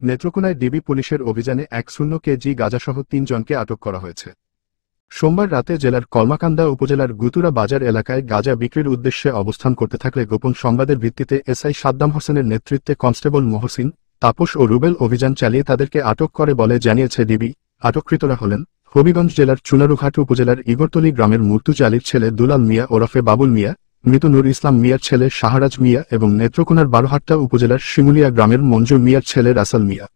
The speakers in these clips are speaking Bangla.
নেত্রকোনায় ডিবি পুলিশের অভিযানে ১০ কেজি গাঁজাসহ ৩ জনকে আটক করা হয়েছে। সোমবার রাতে জেলার কলমাকান্দা উপজেলার গুতুরা বাজার এলাকায় গাঁজা বিক্রির উদ্দেশ্যে অবস্থান করতে থাকলে গোপন সংবাদের ভিত্তিতে এসআই সাদ্দাম হোসেনের নেতৃত্বে কনস্টেবল মহসিন, তাপস ও রুবেল অভিযান চালিয়ে তাদেরকে আটক করে বলে জানিয়েছে ডিবি। আটককৃতরা হলেন হবিগঞ্জ জেলার চুনারুঘাট উপজেলার ইগরতলী গ্রামের মুর্তুজা আলীর ছেলে দুলাল মিয়া ওরফে বাবুল মিয়া, মৃত নুর ইসলাম মিয়ার ছেলে শাহরাজ মিয়া এবং নেত্রকোনার বারোহাট্টা উপজেলার শিমুলিয়া গ্রামের মঞ্জুর মিয়ার ছেলে রাসাল মিয়া।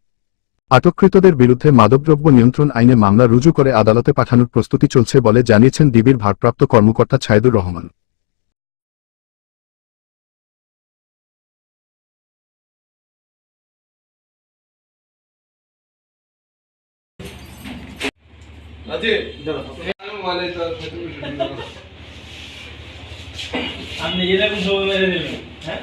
আটককৃতদের বিরুদ্ধে মাদকদ্রব্য নিয়ন্ত্রণ আইনে মামলা রুজু করে আদালতে পাঠানোর প্রস্তুতি চলছে বলে জানিয়েছেন ডিবির ভারপ্রাপ্ত কর্মকর্তা ছায়েদুর রহমান। আপনি যেরকম সময় মেরে দেবেন, হ্যাঁ।